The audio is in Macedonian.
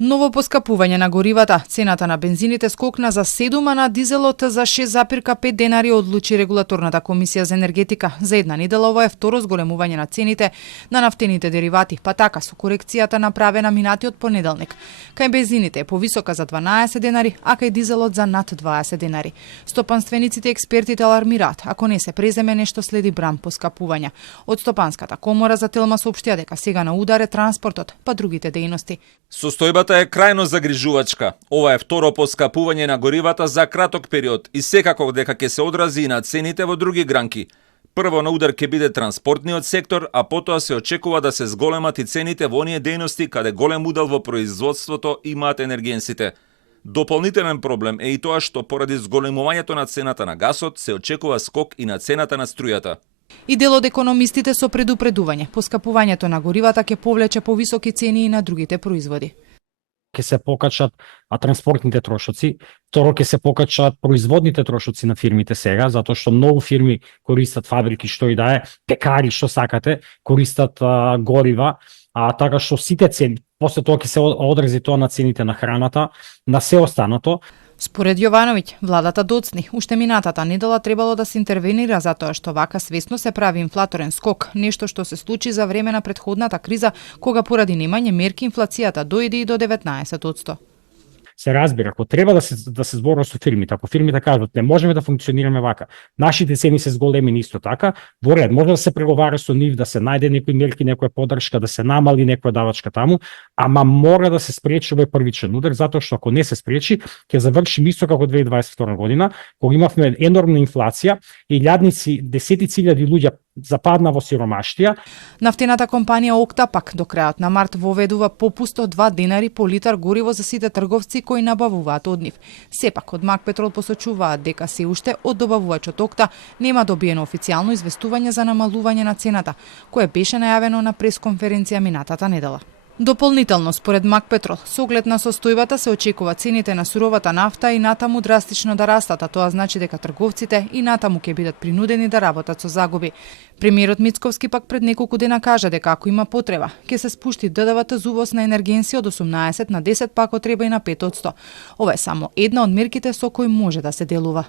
Ново поскапување на горивата, цената на бензините скокна за 7, а на дизелот за 6,5 денари, одлучи регулаторната комисија за енергетика. За една недела ова е второ зголемување на цените на нафтените деривати, па така со корекцијата направена минатиот понеделник. Кај бензините е повисока за 12 денари, а кај дизелот за над 20 денари. Стопанствениците и експертите алармираат, ако не се преземе нешто следи бран поскапувања. Од Стопанската комора за Телма соопштија дека сега на удар е транспортот, па другите дејности. Состојбата е крајно загрижувачка. Ова е второ поскапување на горивата за краток период и секако дека ќе се одрази и на цените во други гранки. Прво на удар ќе биде транспортниот сектор, а потоа се очекува да се зголемат и цените во оние дејности каде голем удел во производството имаат енергенсите. Дополнителен проблем е и тоа што поради зголемувањето на цената на гасот се очекува скок и на цената на струјата. И дел од економистите со предупредување, поскапувањето на горивата ќе повлече повисоки цени и на другите производи. Ќе се покачат транспортните трошоци, второ ќе се покачат производните трошоци на фирмите сега, затоа што многу фирми користат фабрики, што и да е, пекари, што сакате, користат горива, така што сите цени, после тоа ќе се одрази тоа на цените на храната, на се останато. Според Јовановиќ, владата доцни, уште минатата недела требало да се интервенира затоа што вака свесно се прави инфлаторен скок, нешто што се случи за време на претходната криза, кога поради немање мерки инфлацијата дојде и до 19%. Се разбира, ако треба да се зборува со фирмите, ако фирмите кажат не можеме да функционираме вака, нашите цени се зголемени исто така, во ред, може да се преговара со нив, да се најде некои мерки, некоја поддршка, да се намали некоја давачка таму, ама мора да се спречи овој првичен удар, затоа што ако не се спречи, ќе заврши исто како 2022 година, кога имавме енормна инфлација и илјадници, десетици илјади луѓе западна во сиромаштија. Нафтената компанија Окта пак до крајот на март воведува попуст од 2 денари по литар гориво за сите трговци кои набавуваат од нив. Сепак од Макпетрол посочуваат дека се уште од добавувачот Окта нема добиено официјално известување за намалување на цената, кое беше најавено на пресконференција минатата недела. Дополнително, според Макпетрол, со оглед на состојбата се очекува цените на суровата нафта и натаму драстично да растат, а тоа значи дека трговците и натаму ќе бидат принудени да работат со загуби. Премиерот Мицковски пак пред неколку дена кажа дека ако има потреба, ќе се спушти ДДВ-та за увоз на енергенси од 18 на 10, па ако треба и на 5%. Ова е само една од мерките со кои може да се делува.